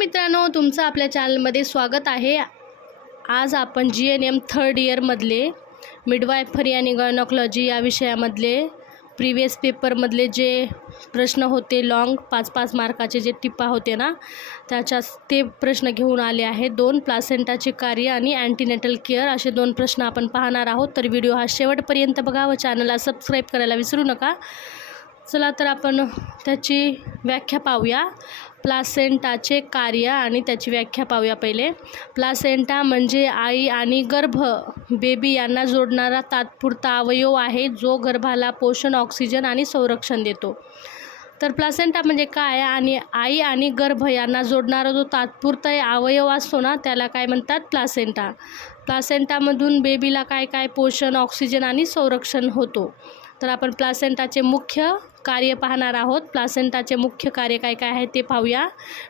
मित्रांनो, तुमचं आपल्या चॅनलमध्ये स्वागत आहे। आज आपण GNM थर्ड इयरमधले मिडवायफरी आणि गायनॉकॉलॉजी या विषयामधले प्रीवियस पेपरमधले जे प्रश्न होते लॉंग 5-5 मार्काचे जे टिपा होते ना, त्याच्या ते प्रश्न घेऊन आले आहेत। 2 प्लासेंटाचे कार्य आणि अँटीनेटल केअर असे 2 प्रश्न आपण पाहणार आहोत। तर व्हिडिओ हा शेवटपर्यंत बघा व चॅनलला सबस्क्राईब करायला विसरू नका। चला तर आपण त्याची व्याख्या पाहूया। प्लासेंटाचे कार्य आणि त्याची व्याख्या पाहूया। पहिले प्लासेंटा म्हणजे आई आणि गर्भ बेबी यांना जोडणारा तात्पुरता अवयव आहे जो गर्भाला पोषण, ऑक्सिजन आणि संरक्षण देतो। तर प्लासेंटा म्हणजे काय? आणि आई आणि गर्भ यांना जोडणारा जो तात्पुरता अवयव असतो ना, त्याला काय म्हणतात? प्लासेंटा। प्लासेंटामधून बेबीला काय काय पोषण, ऑक्सिजन आणि संरक्षण होतो। तर आपण प्लासेंटाचे मुख्य कार्य पाहणार आहोत। प्लासेंटाचे मुख्य कार्य काय काय आहे ते पाहूया।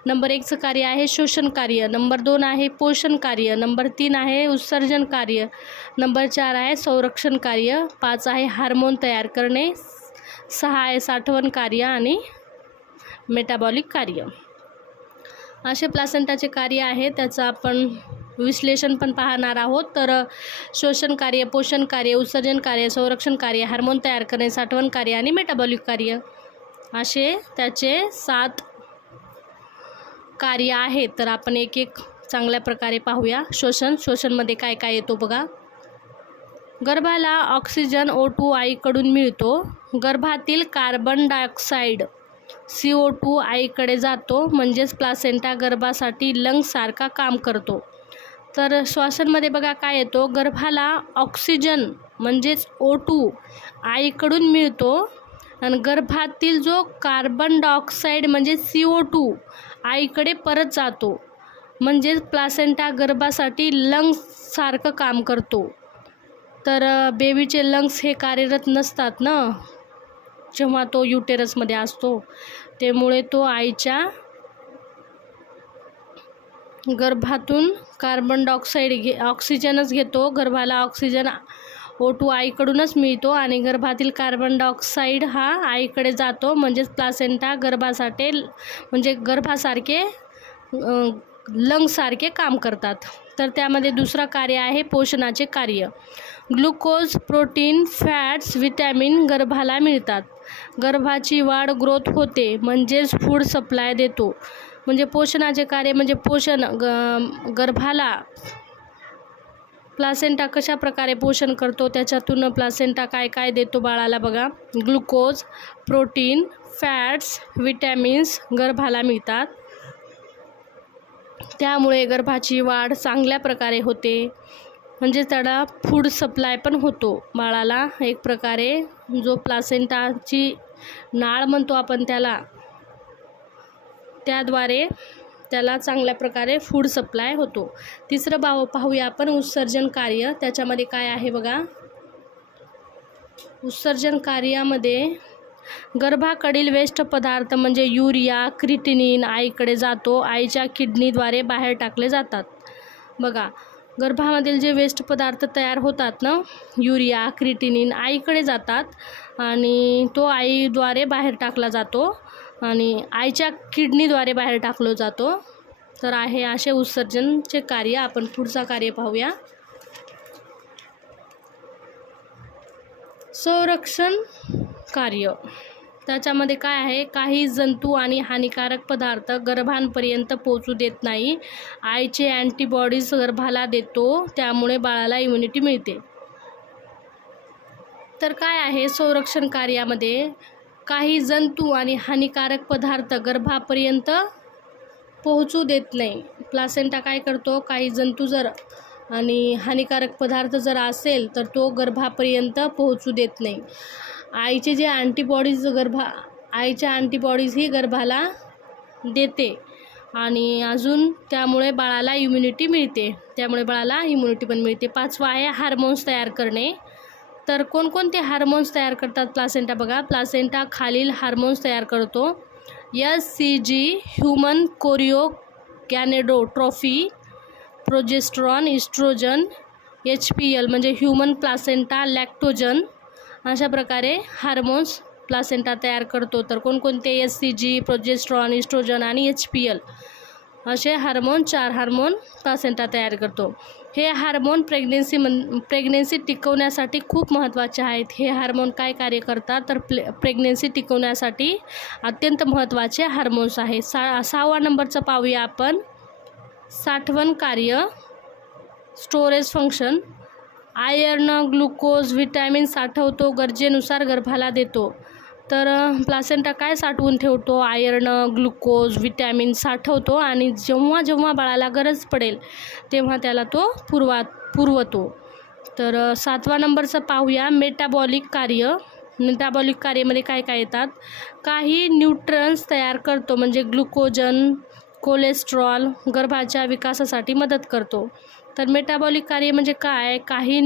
नंबर 1चं कार्य आहे शोषण कार्य, नंबर 2 आहे पोषण कार्य, नंबर 3 आहे उत्सर्जन कार्य, नंबर 4 आहे संरक्षण कार्य, 5 आहे हार्मोन तयार करणे, 6 आहे साठवण कार्य आणि मेटाबॉलिक कार्य। असे प्लासेंटाचे कार्य आहे, त्याचं आपण विश्लेषण पण पाहणार आहोत। तर शोषण कार्य, पोषण कार्य, उत्सर्जन कार्य, संरक्षण कार्य, हार्मोन तयार करणे, साठवण कार्य आणि मेटाबॉलिक कार्य असे त्याचे 7 कार्य आहेत। तर आपण एक एक चांगल्या प्रकारे पाहूया। शोषणमध्ये काय काय येतो बघा। गर्भाला ऑक्सिजन O2 आईकडून मिळतो। गर्भातील कार्बन डायऑक्साईड CO2 आईकडे जातो, म्हणजेच प्लासेंटा गर्भासाठी लंग्ससारखा काम करतो। तर श्वासांमध्ये बघा काय येतो, गर्भाला ऑक्सिजन म्हणजेच O2 आईकडून मिळतो आणि गर्भातील जो कार्बन डायऑक्साईड म्हणजे CO2 आईकडे परत जातो, म्हणजेच प्लासेंटा गर्भासाठी लंग्ससारखं काम करतो। तर बेबीचे लंग्स हे कार्यरत नसतात ना जेव्हा तो युटेरसमध्ये असतो, त्यामुळे तो आईच्या गर्भातून कार्बन डायऑक्साईड ऑक्सिजनच घेतो। गर्भाला ऑक्सिजन O2 आईकडूनच मिळतो आणि गर्भातील कार्बन डायऑक्साईड हा आईकडे जातो, म्हणजेच प्लासेंटा गर्भासाठी म्हणजे गर्भासारखे लंग्ससारखे काम करतात। तर त्यामध्ये दुसरा कार्य आहे पोषणाचे कार्य। ग्लुकोज, प्रोटीन, फॅट्स, विटॅमिन गर्भाला मिळतात। गर्भाची वाढ, ग्रोथ होते, म्हणजेच फूड सप्लाय देतो। म्हणजे पोषणाचे कार्य म्हणजे पोषण, गर्भाला प्लासेंटा कशा प्रकारे पोषण करतो, त्याच्यातून प्लासेंटा काय काय देतो बाळाला बघा। ग्लुकोज, प्रोटीन, फॅट्स, विटॅमिन्स गर्भाला मिळतात, त्यामुळे गर्भाची वाढ चांगल्या प्रकारे होते, म्हणजे त्याला फूड सप्लाय पण होतो बाळाला। एक प्रकारे जो प्लासेंटाची नाळ म्हणतो आपण त्याद्वारे त्याला चांगल्या प्रकारे फूड सप्लाय होतो। तिसरं पाहूया आपण उत्सर्जन कार्य। त्याच्यामध्ये काय आहे बघा। उत्सर्जन कार्यामध्ये गर्भाकडील वेस्ट पदार्थ म्हणजे युरिया, क्रिटिनिन आईकडे जातो, आईच्या किडनीद्वारे बाहेर टाकले जातात। बघा, गर्भामधील जे वेस्ट पदार्थ तयार होतात ना, युरिया, क्रिटिनिन आईकडे जातात आणि तो आईद्वारे बाहेर टाकला जातो आणि आईच्या किडनीद्वारे बाहेर टाकला जातो। तर आहे असे उत्सर्जनचे कार्य। आपण पुढचा कार्य पाहूया। संरक्षण कार्य। त्याच्यामध्ये काय आहे, काही जंतू आणि हानिकारक पदार्थ गर्भांपर्यंत पोहोचू देत नाही। आईचे अँटीबॉडीज गर्भाला देतो, त्यामुळे बाळाला इम्युनिटी मिळते। तर काय आहे संरक्षण कार्यामध्ये, काही जंतू आणि हानिकारक पदार्थ गर्भापर्यंत पोहोचू देत नाही। प्लासेंटा काय करतो, काही जंतू जर आणि हानिकारक पदार्थ जर असेल तर तो गर्भापर्यंत पोहोचू देत नाही। आईचे जे अँटीबॉडीज आईच्या अँटीबॉडीज ही गर्भाला देते आणि अजून त्यामुळे बाळाला इम्युनिटी मिळते, पण मिळते। 5वा आहे हार्मोन्स तयार करणे। तर कोणकोणते हार्मोन्स तयार करतात प्लासेंटा बघा। प्लासेंटा खालील हार्मोन्स तयार करतो। HCG human chorionic gonadotropin, progesterone, estrogen, HPL म्हणजे ह्यूमन प्लासेंटा लॅक्टोजन अशा प्रकारे हार्मोन्स प्लासेंटा तयार करतो। तर कोणकोणते HCG, प्रोजेस्टेरॉन, इस्ट्रोजन आणि HPL असे हार्मोन 4 हार्मोन प्लासेंटा तयार करतो. हे हार्मोन प्रेग्नेन्सी टिकवण्यासाठी खूप महत्त्वाचे आहेत. हे हार्मोन काय कार्य करतात तर प्रेग्नेन्सी टिकवण्यासाठी अत्यंत महत्त्वाचे हार्मोन्स आहेत. 6वा नंबरचं पाहूया आपण. साठवण कार्य, storage function. Iron, glucose, vitamin साठवतो, गरजेनुसार गर्भाला देतो. तर प्लासेंटा काय साठवून ठेवतो? आयर्न, ग्लुकोज, व्हिटॅमिन साठवतो आणि जेव्हा जेव्हा बाळाला गरज पडेल तेव्हा त्याला तो पुरवतो. तर 7वा नंबरचं पाहूया. मेटाबॉलिक कार्य. मेटाबॉलिक कार्यामध्ये काय काय येतात? काही न्यूट्रन्स तयार करतो, म्हणजे ग्लुकोजन, कोलेस्ट्रॉल गर्भाच्या विकासासाठी मदत करतो. तर मेटाबॉलिक कार्य म्हणजे काय? काही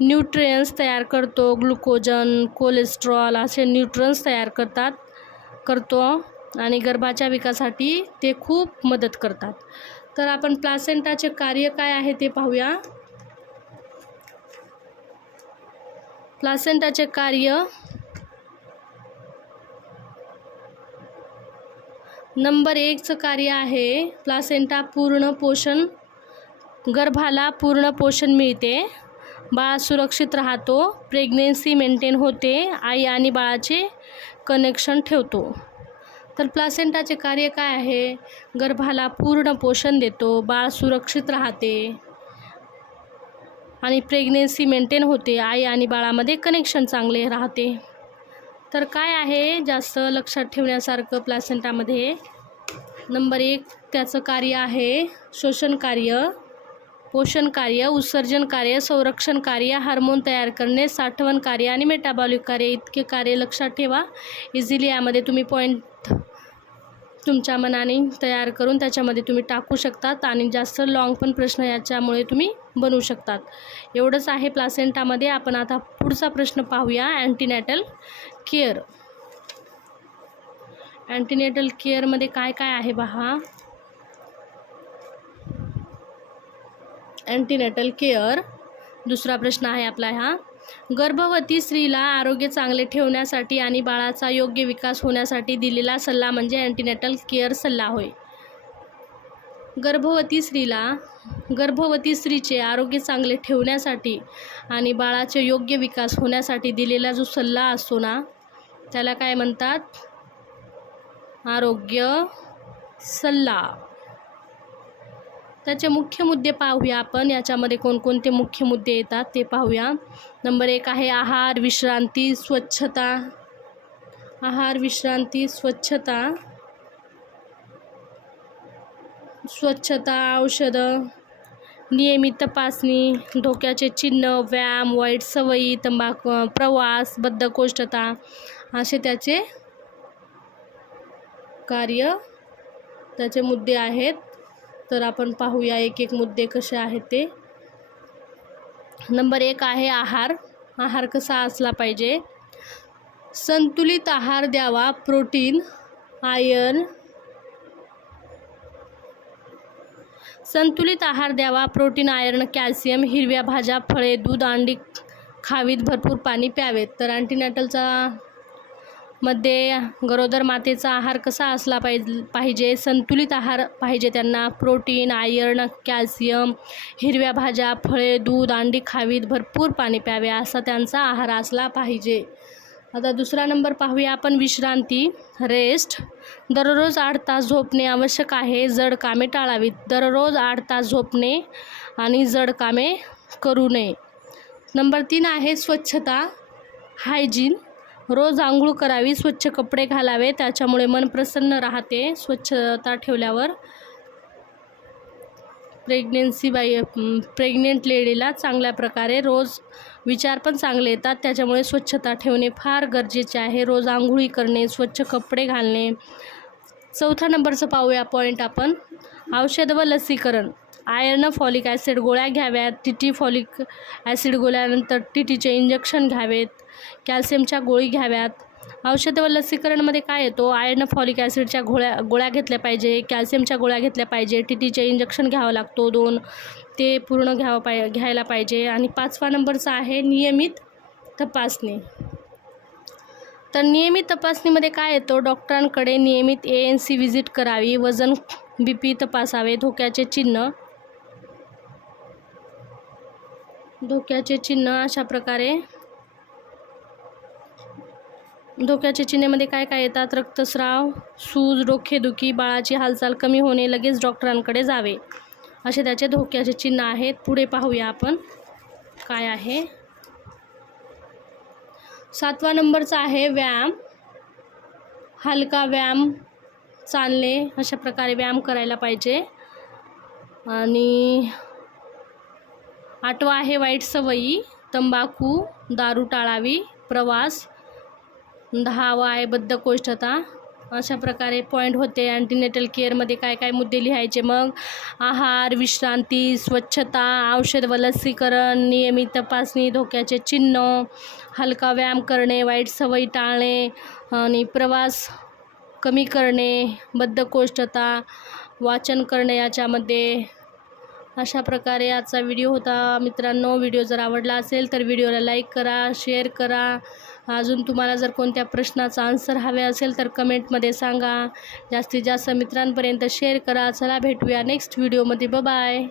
न्यूट्रियन्स तयार करतो, ग्लुकोजन, कोलेस्ट्रॉल असे न्यूट्रन्स तयार करतो आणि गर्भाच्या विकासासाठी ते खूप मदत करतात. तर आपण प्लासेंटाचे कार्य काय आहे ते पाहूया. प्लासेंटाचे कार्य. नंबर 1चं कार्य आहे प्लासेंटा पूर्ण पोषण. गर्भाला पूर्ण पोषण मिळते, बाळ सुरक्षित राहतो, प्रेग्नेन्सी मेंटेन होते, आई आणि बाळाचे कनेक्शन ठेवतो. तर प्लासेंटाचे कार्य काय आहे? गर्भाला पूर्ण पोषण देतो, बाळ सुरक्षित राहते आणि प्रेग्नेन्सी मेंटेन होते, आई आणि बाळामध्ये कनेक्शन चांगले राहते. तर काय आहे जास्त लक्षात ठेवण्यासारखं प्लासेंटामध्ये? नंबर 1 त्याचं कार्य आहे शोषण कार्य, पोषण कार्य, उत्सर्जन कार्य, संरक्षण कार्य, हार्मोन तयार करणे, साठवण कार्य आणि मेटाबॉलिक कार्य. इतके कार्य लक्षात ठेवा. इझिली यामध्ये तुम्ही पॉईंट तुमच्या मनाने तयार करून त्याच्यामध्ये तुम्ही टाकू शकतात आणि जास्त लॉंग पण प्रश्न याच्यामुळे तुम्ही बनवू शकतात. एवढंच आहे प्लासेंटामध्ये. आपण आता पुढचा प्रश्न पाहूया. अँटीनॅटल केअर. अँटीनेटल केअरमध्ये काय काय आहे पहा. Antenatal care. दुसरा प्रश्न आहे आपला हा. गर्भवती स्त्रीला आरोग्य चांगले ठेवण्यासाठी आणि बाळाचा योग्य विकास होण्यासाठी दिलेला सल्ला म्हणजे अँटीनेटल केअर सल्ला होय. गर्भवती स्त्रीचे आरोग्य चांगले ठेवण्यासाठी आणि बाळाचे योग्य विकास होण्यासाठी दिलेला जो सल्ला असतो ना त्याला काय म्हणतात? आरोग्य सल्ला. त्याचे मुख्य मुद्दे पाहूया आपण. याच्यामध्ये कोणकोणते मुख्य मुद्दे येतात ते पाहूया. नंबर 1 आहे आहार, विश्रांती, स्वच्छता. आहार, विश्रांती, स्वच्छता, औषधं, नियमित तपासणी, धोक्याचे चिन्ह, व्यायाम, वाईट सवयी, तंबाखू, प्रवास, बद्धकोष्ठता असे त्याचे कार्य, त्याचे मुद्दे आहेत. तर आपण पाहूया एक एक मुद्दे कसे आहेत ते. नंबर 1 आहे आहार. आहार कसा असला पाहिजे? संतुलित आहार द्यावा. Protein, iron. संतुलित आहार द्यावा. प्रोटीन, आयर्न, कॅल्शियम, हिरव्या भाज्या, फळे, दूध, अंडी खावीत, भरपूर पाणी प्यावेत. तर अँटीनॅटलचा मध्ये गरोदर मातेचा आहार कसा असला पाहिजे? संतुलित आहार पाहिजे त्यांना. प्रोटीन, आयर्न, कॅल्शियम, हिरव्या भाज्या, फळे, दूध, अंडी खावीत, भरपूर पाणी प्यावे असा त्यांचा आहार असला पाहिजे. आता दुसरा नंबर पाहूया आपण. विश्रांती, रेस्ट. दररोज 8 तास झोपणे आवश्यक आहे. जड कामे टाळावीत. दररोज 8 तास झोपणे आणि जड कामे करू नये. नंबर 3 आहे स्वच्छता, हायजीन. रोज आंघोळ करावी, स्वच्छ कपडे घालावे, त्याच्यामुळे मन प्रसन्न राहते. स्वच्छता ठेवल्यावर प्रेग्नेंट लेडीला चांगल्या प्रकारे रोज विचार पण चांगले येतात. त्याच्यामुळे स्वच्छता ठेवणे फार गरजेचे आहे. रोज आंघोळी करणे, स्वच्छ कपडे घालणे. 4था नंबरचं पाहूया पॉईंट आपण. औषध व लसीकरण. आयर्न, फॉलिक ॲसिड गोळ्या घ्याव्यात. टीटी फॉलिक ॲसिड गोळ्यानंतर टीटीचे इंजेक्शन घ्यावेत. कॅल्शियमच्या गोळी घ्याव्यात. औषध व लसीकरणमध्ये काय येतो? आयर्न, फॉलिक ॲसिडच्या गोळ्या घेतल्या पाहिजे, कॅल्शियमच्या गोळ्या घेतल्या पाहिजे, टीटीचे इंजेक्शन घ्यावं लागतो 2 ते पूर्ण घ्यायला पाहिजे. आणि 5वा नंबरचा आहे नियमित तपासणी. तर नियमित तपासणीमध्ये काय येतो? डॉक्टरांकडे नियमित ANC व्हिजिट करावी. वजन BP तपासावे. धोक्याचे चिन्ह अशा प्रकारे. धोक्याच्या चिन्हामध्ये काय काय येतात? रक्तस्राव, सूज, डोकेदुखी, बाळाची हालचाल कमी होणे, लगेच डॉक्टरांकडे जावे, असे त्याचे धोक्याचे चिन्ह आहेत. पुढे पाहूया आपण काय आहे. 7वा नंबरचा आहे व्यायाम. हलका व्यायाम, चालणे, अशा प्रकारे व्यायाम करायला पाहिजे. आणि 8वा आहे वाईट सवयी. तंबाखू, दारू टाळावी, प्रवास. 10वा आहे बद्धकोष्ठता. अशा प्रकारे पॉईंट होते. अँटीनेटल केअरमध्ये काय काय मुद्दे लिहायचे मग? आहार, विश्रांती, स्वच्छता, औषध व लसीकरण, नियमित तपासणी, धोक्याचे चिन्ह, हलका व्यायाम करणे, वाईट सवयी टाळणे आणि प्रवास कमी करणे, बद्धकोष्ठता, वाचन करणे याच्यामध्ये. अशा प्रकारे आजचा व्हिडिओ होता मित्रांनो. व्हिडिओ जर आवडला असेल तर व्हिडिओला लाईक करा, शेअर करा. अजून तुम्हाला जर कोणत्या प्रश्नाचा आन्सर हवे असेल तर कमेंटमध्ये सांगा. जास्तीत जास्त मित्रांपर्यंत शेअर करा. चला भेटूया नेक्स्ट व्हिडिओमध्ये. बाय.